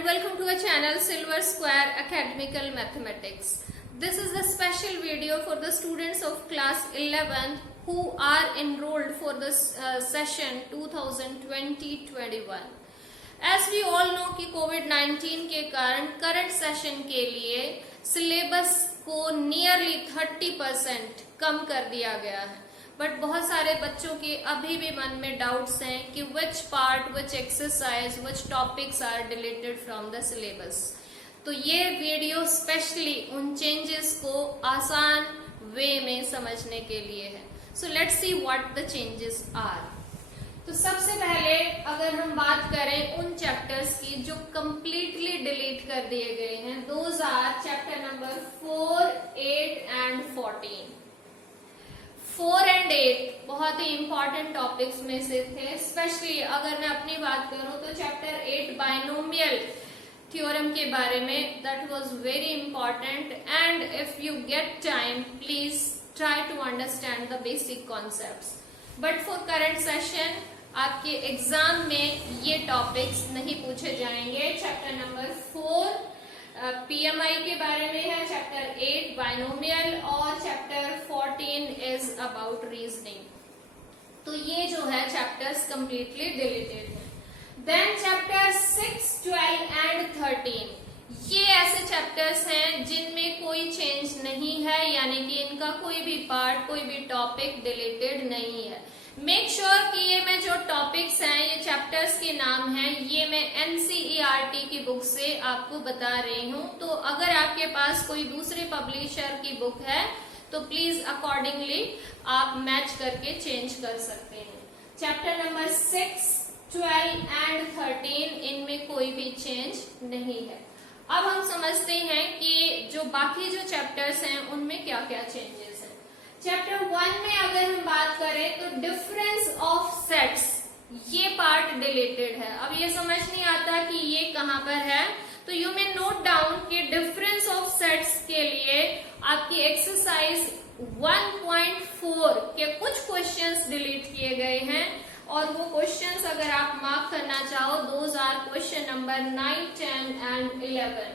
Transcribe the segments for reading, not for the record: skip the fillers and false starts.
and welcome to our channel Silver Square Academical Mathematics. This is the special video for the students of class 11th who are enrolled for this session 2020-21. As we all know कि कोविड-19 के कारण current session के लिए syllabus को nearly 30% कम कर दिया गया है, बट बहुत सारे बच्चों के अभी भी मन में डाउट्स हैं कि which part, which exercise, which topics are deleted from the syllabus. तो ये वीडियो स्पेशली उन चेंजेस को आसान वे में समझने के लिए है। So let's see what the changes are. तो सबसे पहले अगर हम बात करें उन चैप्टर्स की जो कंप्लीटली डिलीट कर दिए गए हैं, those our chapter number 4, 8 and 14। 4 and 8 बहुत ही इंपॉर्टेंट टॉपिक्स में से थे। स्पेशली अगर मैं अपनी बात करूं तो चैप्टर 8 बाइनोमियल थ्योरम के बारे में, that was very important and if you get time please try to understand the basic concepts. But for current session आपके एग्जाम में ये टॉपिक्स नहीं पूछे जाएंगे। चैप्टर नंबर 4 PMI के बारे में है, चैप्टर 8 बाइनोमियल और चैप्टर 14 इज अबाउट रीजनिंग। तो ये जो है चैप्टर्स कंप्लीटली डिलीटेड है। देन चैप्टर 6, 12 एंड 13 ये ऐसे चैप्टर्स हैं जिनमें कोई चेंज नहीं है, यानी कि इनका कोई भी पार्ट, कोई भी टॉपिक डिलीटेड नहीं है। मेक श्योर कि ये मैं जो टॉपिक्स हैं, ये चैप्टर्स के नाम हैं, ये मैं NCERT की बुक से आपको बता रही हूँ। तो अगर आपके पास कोई दूसरे पब्लिशर की बुक है तो प्लीज अकॉर्डिंगली आप मैच करके चेंज कर सकते हैं। चैप्टर नंबर 6, 12 एंड 13 इनमें कोई भी चेंज नहीं है। अब हम समझते हैं कि जो बाकी जो चैप्टर्स हैं उनमें क्या क्या चेंजेस हैं। चैप्टर 1 में अगर हम बात करें तो डिफरेंस ऑफ सेट्स, ये पार्ट डिलीटेड है। अब ये समझ नहीं आता कि ये कहाँ पर है, तो यू मे नोट डाउन कि डिफरेंस ऑफ सेट्स के लिए आपकी एक्सरसाइज 1.4 के कुछ क्वेश्चंस डिलीट किए गए हैं, और वो क्वेश्चंस अगर आप मार्क करना चाहो, those are question number 9, 10 and 11।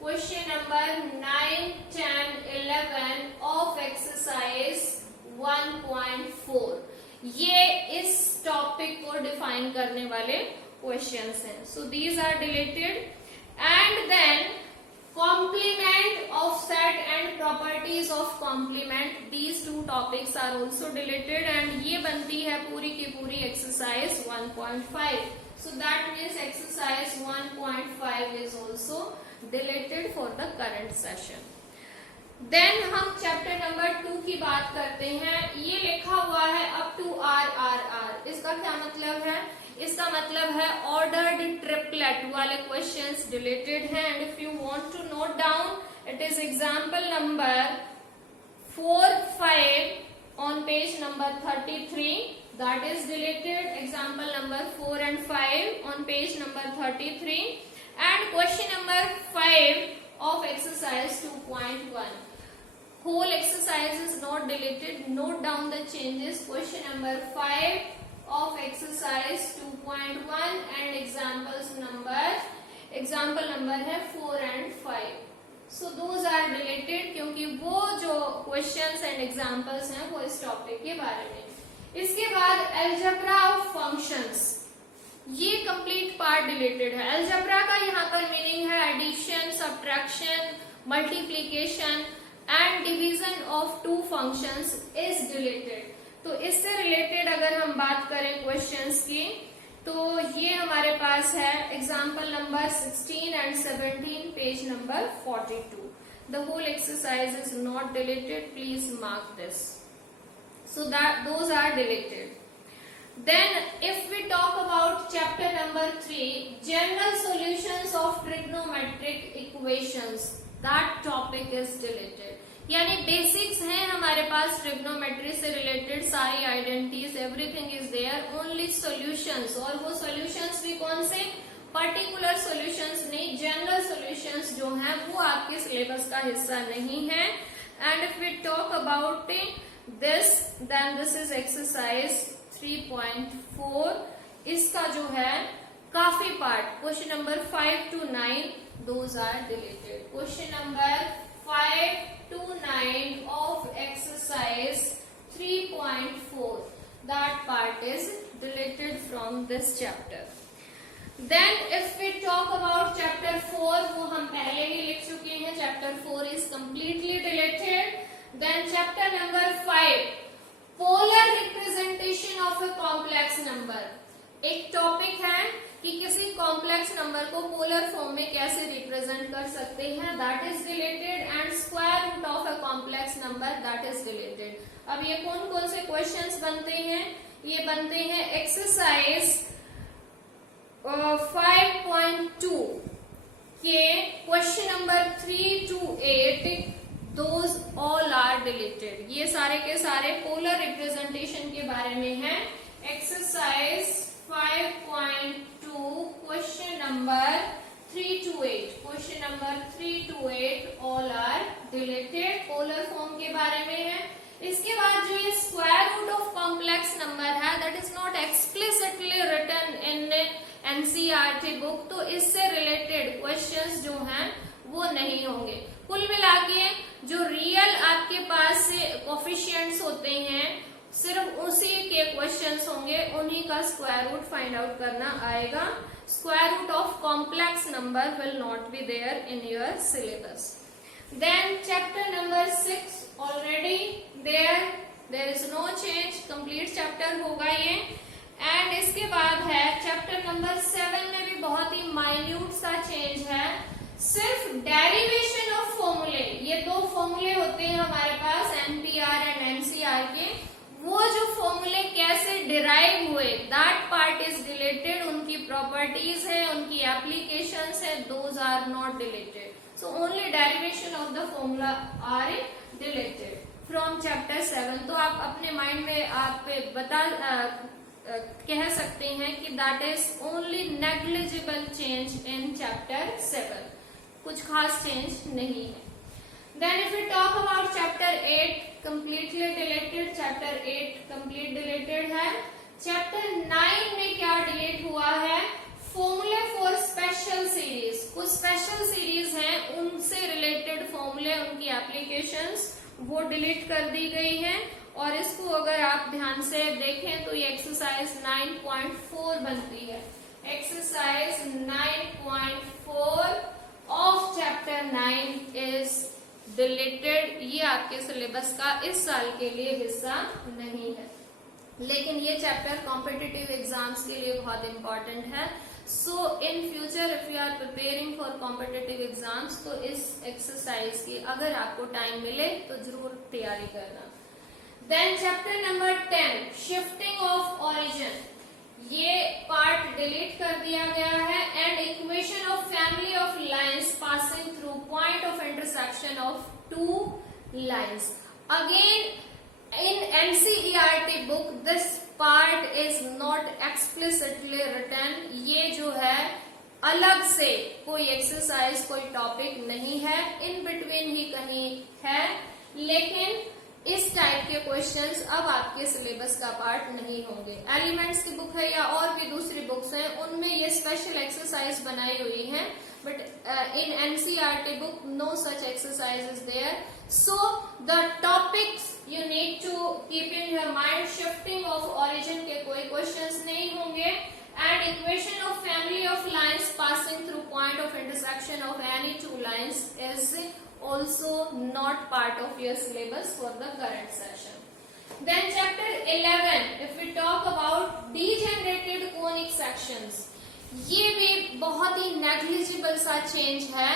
Question number 9, 10, 11 of exercise 1.4 ये इस टॉपिक को डिफाइन करने वाले क्वेश्चंस हैं। So these are deleted. And then complement of set and properties of complement, these two topics are also deleted and ये बनती है पूरी की पूरी exercise 1.5। So that means exercise 1.5 is also deleted for the current session. Then हम chapter number 2 की बात करते हैं। ये लिखा हुआ है अप टू RRR। इसका क्या मतलब है? इसका मतलब है ऑर्डर्ड ट्रिपलेट वाले क्वेश्चंस डिलीटेड हैं। And if you want to note down, it is example number 4, 5 on page number 33, that is deleted. Example number 4 and 5 on page number 33 and question number 5 of exercise 2.1. Whole exercise is not deleted. Note down the changes. Question number 5 of exercise 2.1 and example number है 4 and 5. So those are deleted क्योंकि वो जो questions and examples हैं वो इस topic के बारे में। इसके बाद अलजेब्रा ऑफ फंक्शंस, ये कंप्लीट पार्ट डिलीटेड है। अलजेब्रा का यहाँ पर मीनिंग है addition, subtraction, multiplication and division of two functions is deleted. तो इससे रिलेटेड अगर हम बात करें क्वेश्चंस की, तो ये हमारे पास है example number 16 and 17 page number 42। The whole exercise is not deleted, please mark this. So that those are deleted. Then if we talk about chapter number 3, general solutions of trigonometric equations, that topic is deleted. यानी basics हैं हमारे पास trigonometry से रिलेटेड, सारी identities, everything is there, only solutions. और वो solutions भी कौन से? पर्टिकुलर सॉल्यूशंस नहीं, जनरल सॉल्यूशंस जो हैं वो आपके सिलेबस का हिस्सा नहीं है। And if we talk about this, then this is exercise 3.4। इसका जो है काफी part question number 5 to 9 those are deleted. Question number 5 to 9 of exercise 3.4 that part is deleted from this chapter. Then if we talk about chapter 4, वो हम पहले ही लिख चुके हैं, chapter 4 is completely deleted. Then chapter number 5, polar representation of a complex number. एक topic है कि किसी कॉम्प्लेक्स नंबर को पोलर फॉर्म में कैसे रिप्रेजेंट कर सकते हैं, that is deleted. And square root of a complex number, that is deleted. अब ये कौन कौन से क्वेश्चंस बनते हैं? ये बनते हैं एक्सरसाइज 5.2 के question number 3 to 8, those all are deleted. ये सारे के सारे पोलर रिप्रेजेंटेशन के बारे में है. Exercise 5.2 question number 3 to 8, question number 3 to 8 all are deleted, polar form के बारे में है. इसके बाद जो ये square root of complex number है, that is not explicitly written in NCERT book, तो इससे रिलेटेड क्वेश्चंस जो हैं वो नहीं होंगे. कुल मिला के जो रियल आपके पास से कोफिशिएंट्स होते हैं, सिर्फ उसी के क्वेश्चंस होंगे, उन्हीं का स्क्वायर रूट फाइंड आउट करना आएगा. Square root of complex number will not be there in your syllabus. Then chapter number 6 already there is no change, complete chapter होगा ये. एंड इसके बाद है चैप्टर नंबर 7 में भी बहुत ही माइन्यूट सा चेंज है. सिर्फ डेरिवेशन ऑफ फॉर्मूले, ये दो फॉर्मूले होते हैं हमारे पास एनपीआर एंड एनसीआर के, वो जो फॉर्मूले कैसे डिराइव हुए, दैट पार्ट इज डिलीटेड. उनकी प्रॉपर्टीज है, उनकी एप्लीकेशंस है, those are not deleted. So only derivation of the formula are deleted from chapter 7. तो आप अपने माइंड में आप कह सकते हैं कि that is only negligible change in chapter 7, कुछ खास चेंज नहीं है. Then if we talk about chapter 8, completely deleted. Chapter 8 complete deleted है. Chapter 9 में क्या डिलीट हुआ है? फॉर्मूले फॉर स्पेशल सीरीज. कुछ स्पेशल सीरीज हैं, उनसे रिलेटेड फॉर्मूले, उनकी एप्लीकेशंस वो डिलीट कर दी गई हैं. और इसको अगर आप ध्यान से देखें तो ये एक्सरसाइज 9.4 बनती है. Exercise 9.4 of chapter 9 is deleted. ये आपके सिलेबस का इस साल के लिए हिस्सा नहीं है, लेकिन ये चैप्टर कॉम्पिटिटिव एग्जाम्स के लिए बहुत इंपॉर्टेंट है. So in future if you are preparing for competitive exams, तो इस एक्सरसाइज की अगर आपको टाइम मिले तो जरूर तैयारी करना. Then chapter number 10, shifting of origin, ये पार्ट डिलीट कर दिया गया है. And equation of family of lines passing through point of intersection of two lines. Again in NCERT book this part is not explicitly written. ये जो है अलग से कोई एक्सरसाइज, कोई टॉपिक नहीं है, इन बिटवीन ही कहीं है. लेकिन इस टाइप के क्वेश्चंस अब आपके सिलेबस का पार्ट नहीं होंगे. एलिमेंट्स की बुक है या और भी दूसरी बुक्स हैं, उनमें ये स्पेशल एक्सरसाइज बनाई हुई है, but in NCERT book no such exercise is there. So the topics you need to keep in your mind. Shifting of origin के कोई क्वेश्चंस नहीं होंगे. And equation of family of lines passing through point of intersection of any two lines is also not part of your syllabus for the current session. Then chapter 11, if we talk about degenerated conic sections, ये भी बहुत ही negligible सा change है,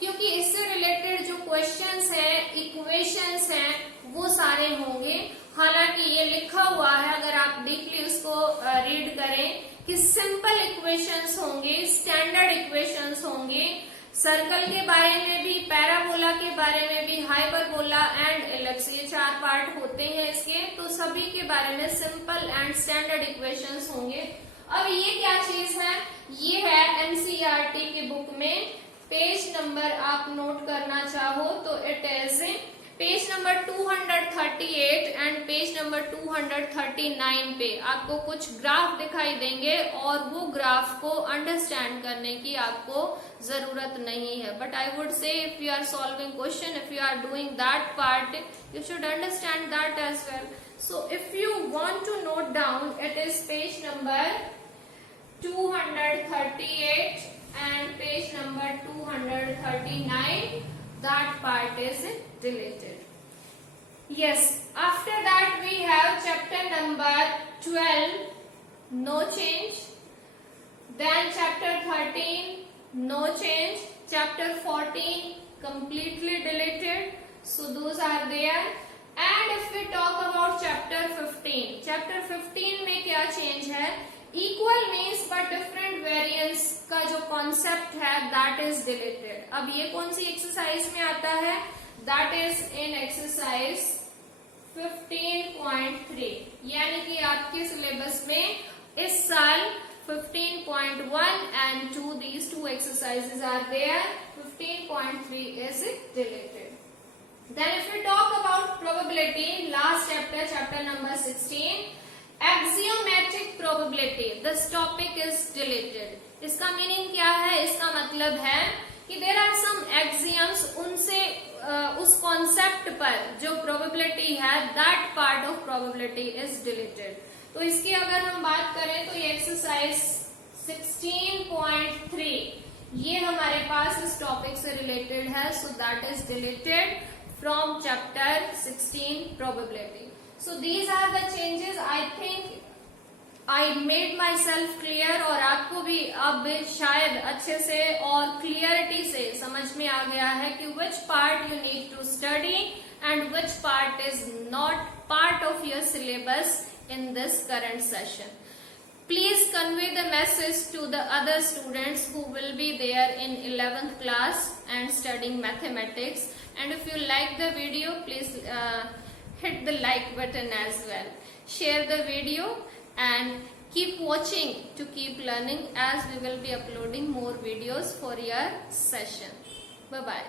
क्योंकि इससे related जो questions हैं, equations हैं, वो सारे होंगे. हालांकि ये लिखा हुआ है, अगर आप डीपली उसको रीड करें, कि सिंपल इक्वेशंस होंगे, स्टैंडर्ड इक्वेशंस होंगे, सर्कल के बारे में भी, पैराबोला के बारे में भी, हाइपरबोला एंड एलिप्स, ये 4 पार्ट होते हैं इसके, तो सभी के बारे में सिंपल एंड स्टैंडर्ड इक्वेशंस होंगे. अब ये क्या चीज है? ये है एनसीईआरटी की बुक में, पेज नंबर आप नोट करना चाहो तो it is page number 238 and page number 239 पे आपको कुछ ग्राफ दिखाई देंगे और वो ग्राफ को अंडरस्टैंड करने की आपको जरूरत नहीं है, but I would say if you are solving question, if you are doing that part, you should understand that as well. So if you want to note down, it is page number 238 and page number 239. That part is deleted. Yes, after that we have chapter number 12, no change. Then chapter 13, no change. Chapter 14, completely deleted. So those are there. And if we talk about chapter 15, chapter 15 में क्या change है? Equal means but different variance का जो concept है that is deleted. अब ये कौन सी exercise में आता है? That is in exercise 15.3. यानी कि आपके syllabus में इस साल 15.1 and 2, these two exercises are there. 15.3 is deleted. Then if we talk about probability, last chapter, chapter number 16, axiomatic probability, this topic is deleted. इसका meaning क्या है? इसका मतलब है कि there are some axioms, उनसे उस concept पर जो probability है, that part of probability is deleted. तो इसकी अगर हम बात करें तो ये exercise 16.3 ये हमारे पास इस टॉपिक से रिलेटेड है, so that is deleted from chapter 16 probability. So these are the changes. I think I made myself clear और आपको भी अब शायद अच्छे से और क्लियरिटी से समझ में आ गया है कि which part you need to study and which part is not part of your syllabus in this current session. Please convey the message to the other students who will be there in 11th class and studying mathematics. And if you like the video, please hit the like button as well. Share the video and keep watching to keep learning, as we will be uploading more videos for your session. Bye bye.